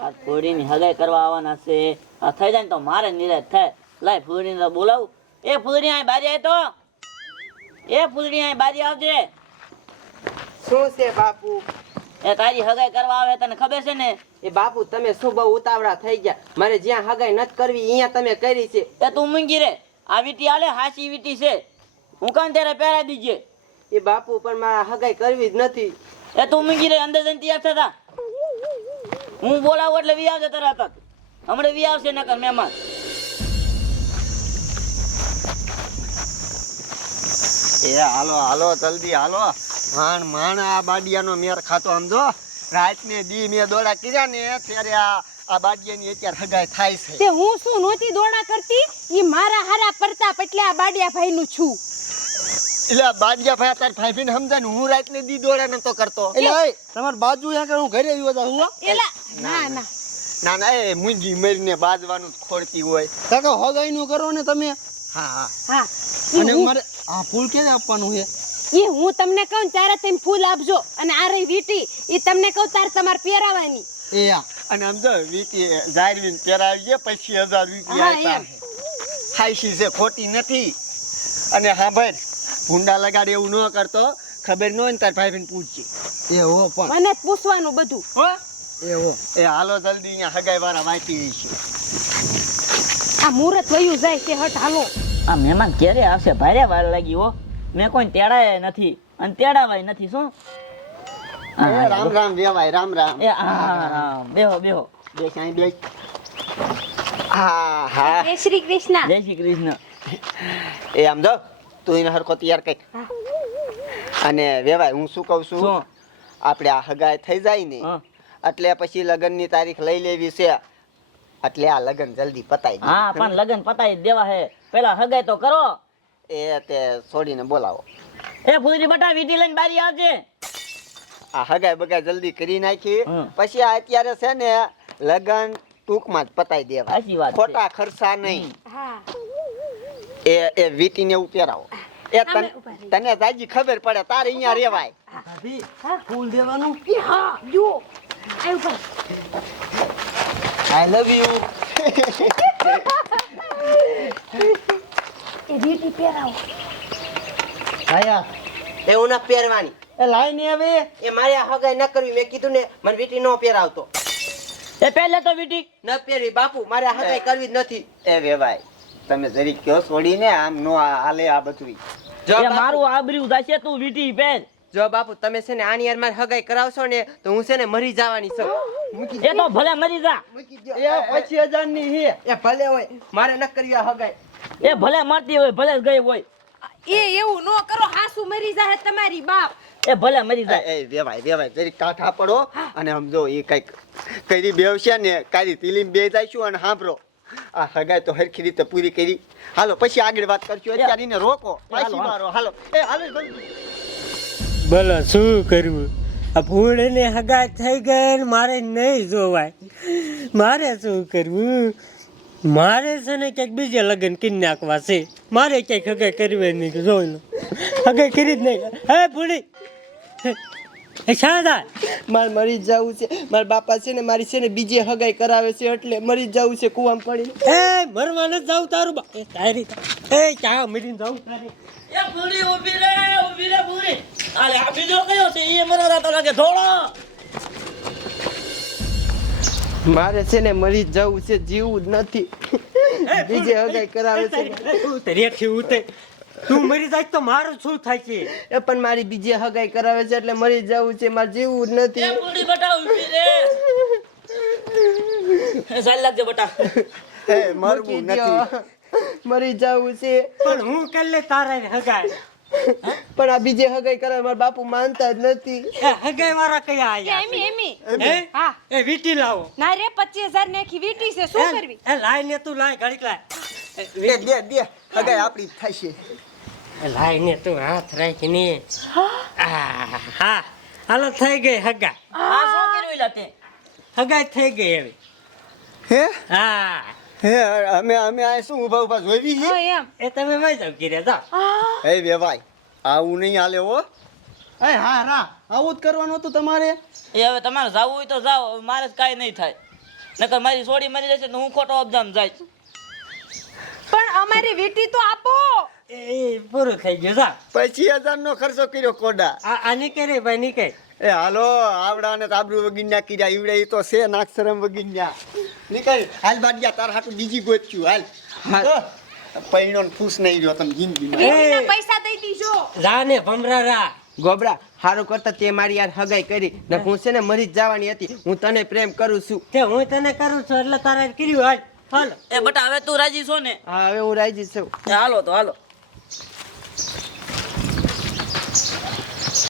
આ ફૂડીની હગાઈ કરવા આવવાના છે. આ થઈ જાય ને તો મારે નિરાશ થાય. લાય ફૂડીને તો બોલાવું. એ ફૂડી અહીં બારી આવી તો. એ ફૂડી અહીં બારી આવજે. શું છે બાપુ? એ તારી હગાઈ કરવા આવે તને ખબર છે ને? એ બાપુ તમે શું બહુ ઉતાવળા થઈ ગયા? મારે જ્યાં હગાઈ નથી કરવી અહીંયા તમે કરી છે. એ તું મૂંગી રે. આ વીટી આલે હાસી વીટી છે. હું કાન ત્યારે પહેરાવી દીજે. એ બાપુ પણ મારા હગાઈ કરવી જ નથી. એ તું મૂંગી રે અંદર જઈને તૈયાર થતા. હું બોલાવું એટલે વી આવજે તરત હમણાં વી આવશે નકર મહેમાન. એ હાલો હાલો જલ્દી હાલો. માણ માણ આ બાડિયાનો મેર ખાતો સમજો. રાતને દી મેં દોડા કર્યા ને ત્યારે આ આ બાડિયાની અત્યારે હગાઈ થાય છે. તે હું શું નહોતી દોડા કરતી? ઈ મારા હારા પ્રતાપ એટલે આ બાડિયા ભાઈ નું છું. એટલે આ બાડિયા ભાઈ તાર ફાઈફી ને સમજાય ને હું રાતને દી દોડા નતો કરતો. એટલે તમાર બાજુ યા હું ઘરે આવ્યો હતા હું? ના ના ના. ના. એ મુંજી મરીને બાજવાનું ખોડતી હોય. કાકા હોગાઈ નું કરો ને તમે. હા હા. હા. અને મારે આ ફૂલ ક્યારે આપવાનું છે? એ હું તમને કહું ત્યારે તેમ ફૂલ આપજો. અને આ રહી વીટી એ તમને કહું તાર તમારે પહેરાવાની. એ અને સમજો વીટી જાળવીને પહેરાવીએ પછી હજાર વીટી આવતા હાઈસી છે ખોટી નથી. અને હા ભાઈ ભૂંડા લગાડે એવું ન કરતો ખબર ન હોય ને તાર ભાઈ પૂછજે. એવો પણ. મને પૂછવાનું બધું. હો? એવો એ હાલો જલ્દી અહીંયા હગાઈ વાળા વાંચી છે આ મુહૂર્ત વયું જાય તે હટ હાલો. આ મહેમાન ક્યારે આવશે? ભારે વાર લાગી હો. મેં કોઈ તેડાય નથી અને તેડાવાય નથી શું? રામ રામ રામ વેવાય રામ રામ. એ આ રામ બેહો બેહો. બેસ અહીં બેસ. હા હા. જય શ્રી કૃષ્ણ. જય શ્રી કૃષ્ણ. એ આમ જો. તું એને હરખો તૈયાર કઈ અને વેવાય હું શું કહું છું? આપણે આ હગાય થઈ જાય ને એટલે પછી લગ્નની તારીખ લઈ લેવી છે. એટલે આ લગ્ન જલ્દી પતાઈ હા પણ લગ્ન પતાઈ દેવા હે. પેલા હગાય તો કરો. એ તે છોડીને બોલાવો. એ ફૂદરી બટા વીટી લઈને બારી આવજે. આ હગાઈ બગાઈ જલ્દી કરી નાખી. પછી આ અત્યારે છે ને લગ્ન ટૂંકમાં જ પતાઈ દેવા ખોટા ખર્ચા નહીં. હા. એ એ વીટીને એવું પહેરાવો. એ તન- તાજી ખબર પડે તારે અહીંયા રેવાય. ભાભી ફૂલ દેવાનું? હા જો આયું આઈ લવ યુ એ વીટી પહેરાવો. આયા એ ઉના પહેરવાની. એ લાઈ ને હવે. એ મારે આ હગાઈ ન કરવી. મેં કીધું ને મને વીટી નો પહેરાવતો. એ પહેલા તો વીટી. ન પહેરવી બાપુ મારે આ હગાઈ કરવી જ નથી. એ વેવાય. તમે જરી કયો છોડીને આમ નો હાલે આ બધું જો મારું આબરી થશે તું વીટી પહેર. જો બાપુ તમે છે ને આની યાર મારે હગાઈ કરાવશો ને તો હું છે ને મરી જવાની છું. એ તો ભલે મરી જા. એ પછી હજારની છે એ ભલે હોય મારે ન કરી આ હગાઈ. એ ભલે મરતી હોય ભલે ગઈ હોય. એ એવું નો કરો હાસુ મરી જાય તમારી બાપ. એ ભલે મરી જાય એ વેવાય વેવાય જરી કાઠા પડો. અને સમજો એ કંઈક કઈ બેવશે ને કારી તિલીમ બે જાય છું અને સાંભળો. આ સગાઈ તો હરખી રીતે પૂરી કરી. હાલો પછી આગળ વાત કરજો અત્યારે એને રોકો. પાછી મારો. હાલો. એ હાલો. બોલો શું કરવું? આ ફૂડને હગા થઈ ગઈ ને મારે નહીં જોવાય. મારે શું કરવું? મારે છે ને ક્યાંક બીજે લગ્ન કરી નાખવા છે. મારે ક્યાંક હગાઈ કરવી નહીં જોઈ લો. હગાઈ કરી જ નહીં. હે ફૂડી એ શા થાય મારે મરી જવું છે. મારા બાપા છે ને મારી છે ને બીજે હગાઈ કરાવે છે એટલે મરી જવું છે કુવામાં પડી એ મરવા ન જાવ તારું બા એ તારી એ ચા મરીને જાવ તારી. એ પૂરી ઊભી રે ઊભી રે પૂરી. આલે આ બીજો કયો છે? એ મરો રાતો લાગે થોડો મારે છે ને મરી જ જવું છે જીવવું જ નથી. બીજે હગાઈ કરાવે છે. તું રેઠી ઉતે તું મરી જાય તો મારું શું થાય છે એ પણ મારી બીજી હગાઈ કરાવે છે એટલે મરી જવું છે મારે જીવવું જ નથી. પૂરી બટા ઊભી રે. સાલ લાગજે બટા. એ મરવું નથી. મરી જવું છે. પણ હું કલ્લે તારા હગાય પણ આ બીજે હગાઈ કરાવે મારા બાપુ માનતા જ નથી. હગાઈ વાળા કયા આયા એમી એમી. હા? એ વીટી લાવો. ના રે પચીસ હજાર નાખી વીટી છે શું કરવી? એ લાય ને તું લાય ઘડીક લાય. દે દે દે હગાઈ આપણી જ થશે. એ લાય ને તું હાથ રાખ ને હા હાલો થઈ ગઈ હગા. આ શું કર્યું થઈ ગઈ હવે હે? હા. હે અમે અમે આ શું ઊભા ઊભા જોઈવી છે હા એમ. એ તમે મય જાવ ઘીરે એ બે ભાઈ આવું નહીં હાલે હો. એ હા રા. આવું જ કરવાનું હતું તમારે? એ હવે તમારે જાવું હોય તો જાઓ મારે જ કાંઈ નહીં થાય. નકર મારી સોડી મરી જશે તો હું ખોટો અબજામ જાય પણ અમારી વીટી તો આપો. એ પૂરું થઈ ગયું સા પચીસ હજાર નો ખર્ચો કર્યો કોડા. આની આ નીકળે ભાઈ કઈ એ હાલો આવડા ને તાબડું ના કીધા ઈવડે તો છે નાક્ષરમ વગીન્યા નીકળ હાલ બાડિયા તાર હાટું બીજી ગોચ્યું હાલ. પૈણો ને ખુશ નહીં રહ્યો તમે જિંદગીમાં. પૈસા દઈ દીજો. જા ને ભમરા રા. ગોબરા હારું કરતા તે મારી યાર હગાઈ કરી. ને હું. છે ને મરી જ જવાની હતી. હું તને પ્રેમ કરું છું. તે હું તને કરું છું એટલે તારે કર્યું હાલ. હાલ. એ બટા હવે તું રાજી છો ને? હા હવે હું રાજી છું. હાલો તો હાલો.